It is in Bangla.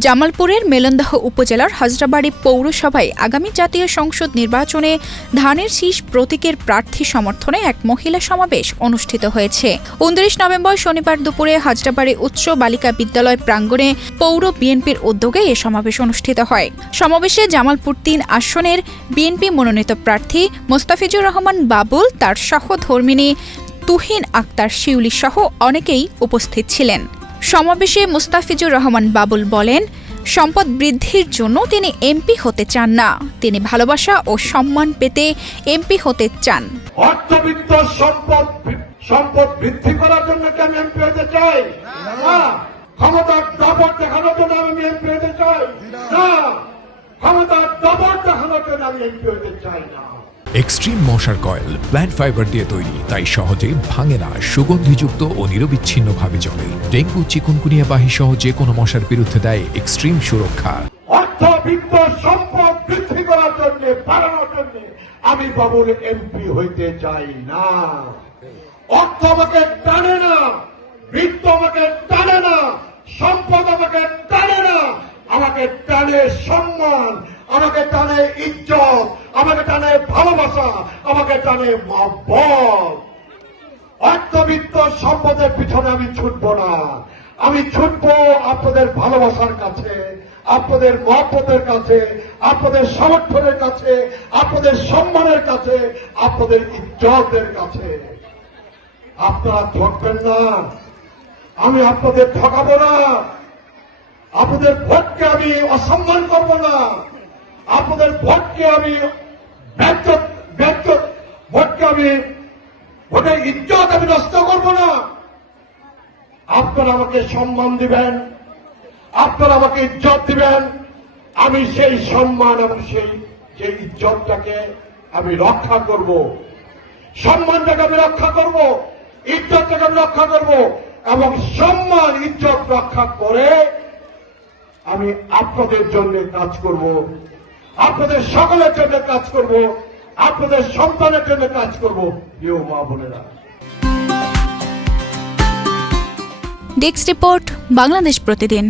জামালপুরের মেলন্দহ উপজেলার হাজরাবাড়ী পৌরসভায় আগামী জাতীয় সংসদ নির্বাচনে ধানের শীষ প্রতীকের প্রার্থী সমর্থনে এক মহিলা সমাবেশ অনুষ্ঠিত হয়েছে। ২৯ নভেম্বর শনিবার দুপুরে হাজরাবাড়ী উচ্চ বালিকা বিদ্যালয় প্রাঙ্গণে পৌর বিএনপির উদ্যোগে এ সমাবেশ অনুষ্ঠিত হয়। সমাবেশে জামালপুর ৩ আসনের বিএনপি মনোনীত প্রার্থী মোস্তাফিজুর রহমান বাবুল, তার সহধর্মিণী তুহিন আক্তার শিউলি সহ অনেকেই উপস্থিত ছিলেন। সমাবেশে মোস্তাফিজুর রহমান বাবুল বলেন, সম্পদ বৃদ্ধির জন্য তিনি এমপি হতে চান না, তিনি ভালোবাসা ও সম্মান পেতে এমপি হতে চান। অর্থবিত্ত সম্পদ বৃদ্ধি করার জন্য কি আমি এমপি হতে চাই না? ক্ষমতার দাপট দেখানোর জন্য আমি এমপি হতে চাই না? ক্ষমতার দাপট দেখানোর জন্য আমি এমপি হতে চাই না। এক্সট্রিম মশার কয়েল প্ল্যান্ট ফাইবার দিয়ে তৈরি, তাই সহজে ভাঙে না, সুগন্ধিযুক্ত ও নিরবিচ্ছিন্নভাবে জ্বলে। ডেঙ্গু, চিকুনগুনিয়া বাহি সহ যে কোনো মশার বিরুদ্ধে দেয় এক্সট্রিম সুরক্ষা। অর্থবিত্ত সম্পদ বৃদ্ধি করার জন্য, বাড়ানোর জন্য আমি বাবুর এমপি হইতে চাই না। অর্থ আমাকে টানে না, বৃত্ত আমাকে টানে না, সম্পদ আমাকে টানে না, আমাকে টানে সম্মান, আমাকে টানে ইজ্জত, আমাকে টানে ভালোবাসা, আমাকে টানে মহব্বত। অর্থবিত্ত সম্পদের পিছনে আমি ছুটবো না, আমি ছুটবো আপনাদের ভালোবাসার কাছে, আপনাদের মহব্বতের কাছে, আপনাদের সমর্থনের কাছে, আপনাদের সম্মানের কাছে, আপনাদের ইজ্জতের কাছে। আপনারা ঠকবেন না, আমি আপনাদের ঠকাবো না, আপনাদের ভোটকে আমি অসম্মান করব না, আপনাদের ভোটকে আমি ভোটের ইজ্জত আমি নষ্ট করব না। আপনারা আমাকে সম্মান দিবেন, আপনারা আমাকে ইজ্জত দিবেন, আমি সেই সম্মান এবং সেই ইজ্জতটাকে আমি রক্ষা করব, সম্মানটাকে আমি রক্ষা করব, ইজ্জতটাকে আমি রক্ষা করব, এবং সম্মান ইজ্জত রক্ষা করে আমি আপনাদের জন্য কাজ করব, আপনাদের সকলের জন্য কাজ করব, আপনাদের সন্তানের জন্য কাজ করব। প্রিয় মা বোনেরা, ডেস্ক রিপোর্ট, বাংলাদেশ প্রতিদিন।